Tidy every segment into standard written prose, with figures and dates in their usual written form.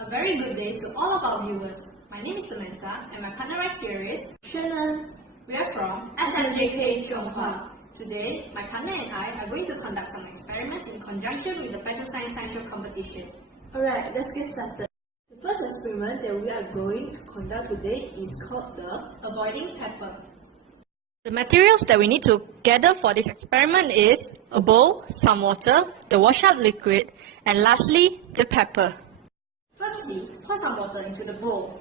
A very good day to all of our viewers. My name is Samantha and my partner right here is Shannen. We are from SMJK, CHONG. Today, my partner and I are going to conduct some experiments in conjunction with the Petrosains science show competition. Alright, let's get started. The first experiment that we are going to conduct today is called the Avoiding Pepper. The materials that we need to gather for this experiment is a bowl, some water, the wash-up liquid, and lastly, the pepper. Firstly, pour some water into the bowl.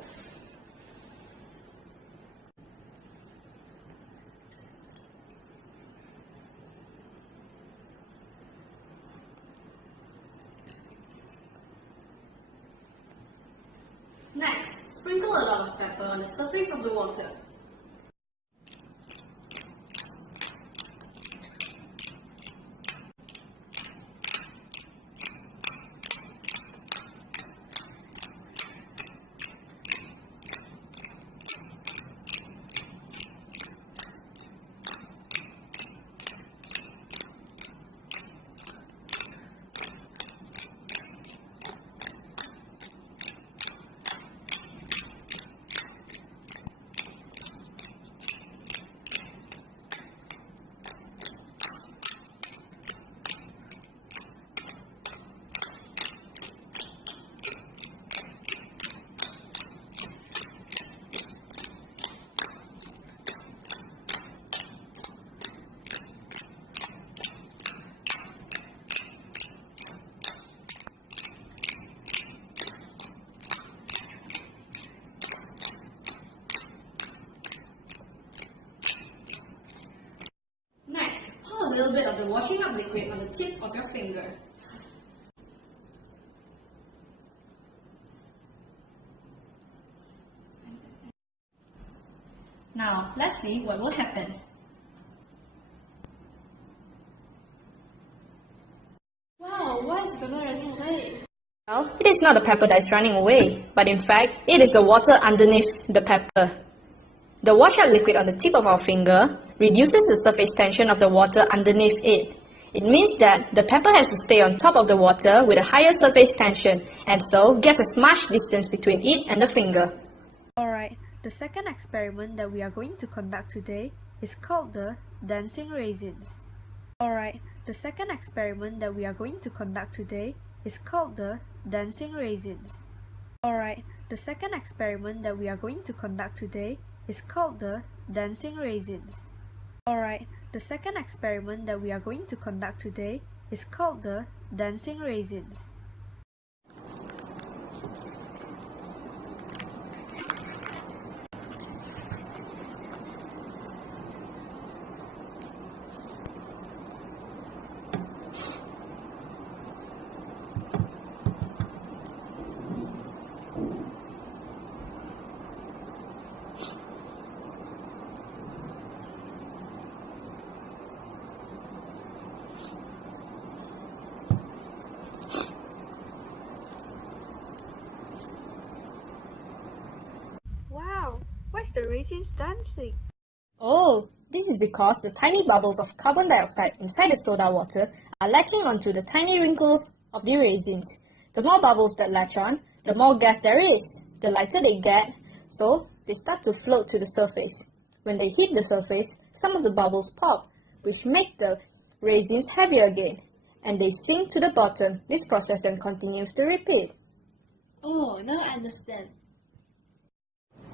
Next, sprinkle a lot of pepper on the surface of the water. A little bit of the washing up liquid on the tip of your finger. Now, let's see what will happen. Wow, why is the pepper running away? Well, it is not the pepper that is running away, but in fact, it is the water underneath the pepper. The wash-up liquid on the tip of our finger reduces the surface tension of the water underneath it. It means that the pepper has to stay on top of the water with a higher surface tension and so gets as much distance between it and the finger. Alright, the second experiment that we are going to conduct today is called the dancing raisins. Alright, the second experiment that we are going to conduct today is called the dancing raisins. Alright, the second experiment that we are going to conduct today is called the dancing raisins. Alright, the second experiment that we are going to conduct today is called the dancing raisins. Wow, why is the raisins dancing? Oh, this is because the tiny bubbles of carbon dioxide inside the soda water are latching onto the tiny wrinkles of the raisins. The more bubbles that latch on, the more gas there is. The lighter they get, so they start to float to the surface. When they hit the surface, some of the bubbles pop, which make the raisins heavier again, and they sink to the bottom. This process then continues to repeat. Oh, now I understand.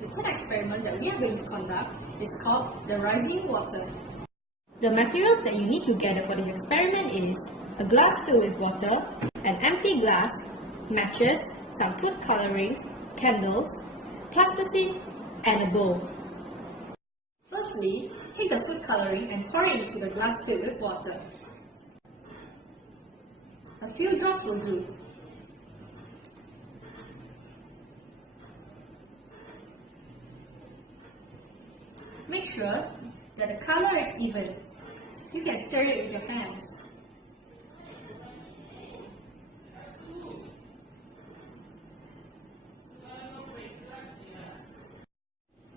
The third experiment that we are going to conduct is called the rising water. The materials that you need to gather for this experiment is a glass filled with water, an empty glass, matches, some food colorings, candles, plasticine, and a bowl. Firstly, take the food coloring and pour it into the glass filled with water. A few drops will do. Make sure that the color is even. You can stir it with your hands.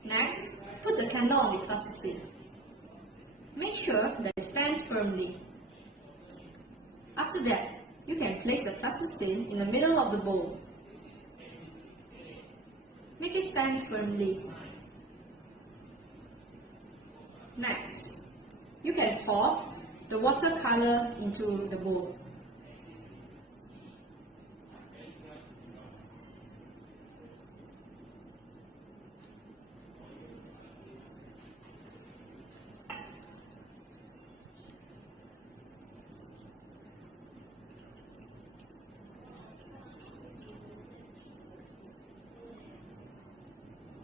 Next, put the candle on the plasticine. Make sure that it stands firmly. After that, you can place the plasticine in the middle of the bowl. Make it stand firmly. Next, you can pour the watercolor into the bowl.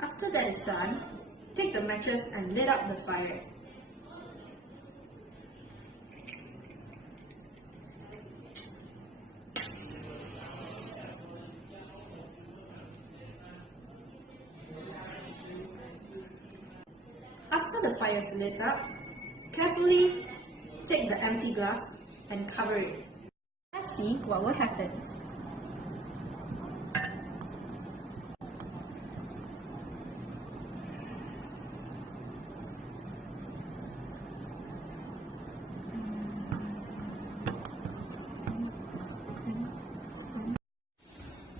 After that is done, take the matches and light up the fire. After the fire is lit up, carefully take the empty glass and cover it. Let's see what will happen.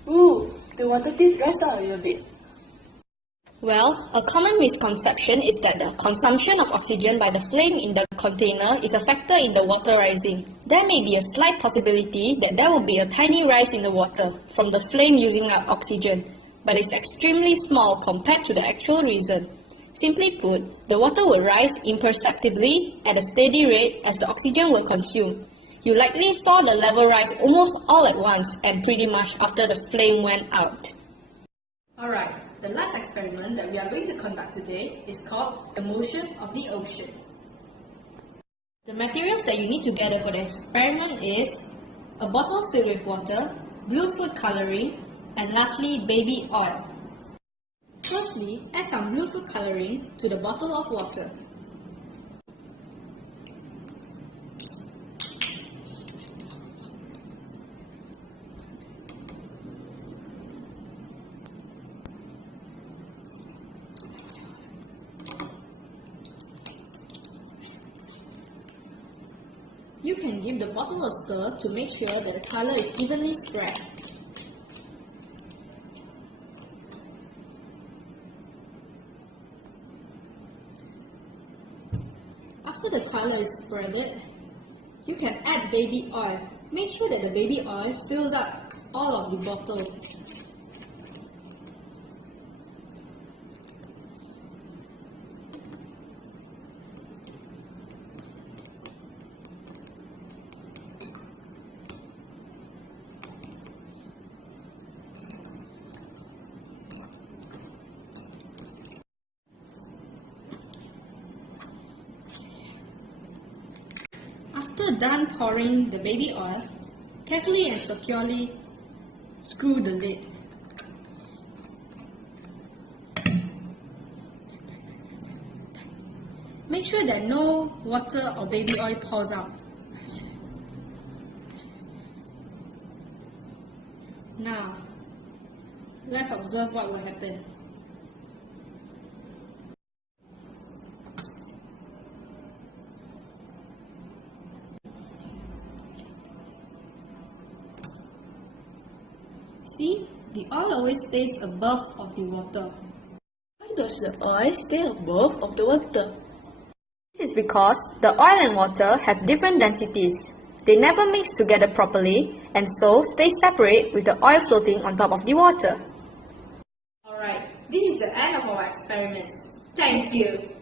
Ooh, the water did rise out a little bit. Well, a common misconception is that the consumption of oxygen by the flame in the container is a factor in the water rising. There may be a slight possibility that there will be a tiny rise in the water from the flame using up oxygen, but it's extremely small compared to the actual reason. Simply put, the water will rise imperceptibly at a steady rate as the oxygen will consume. You likely saw the level rise almost all at once and pretty much after the flame went out. Alright, the last experiment that we are going to conduct today is called the motion of the ocean. The materials that you need to gather for the experiment is a bottle filled with water, blue food coloring, and lastly baby oil. Firstly, add some blue food coloring to the bottle of water. You can give the bottle a stir to make sure that the color is evenly spread. After the color is spreaded, you can add baby oil. Make sure that the baby oil fills up all of the bottle. After done pouring the baby oil, carefully and securely screw the lid. Make sure that no water or baby oil pours out. Now, let's observe what will happen. See, the oil always stays above of the water. Why does the oil stay above of the water? This is because the oil and water have different densities. They never mix together properly and so stay separate with the oil floating on top of the water. Alright, this is the end of our experiments. Thank you.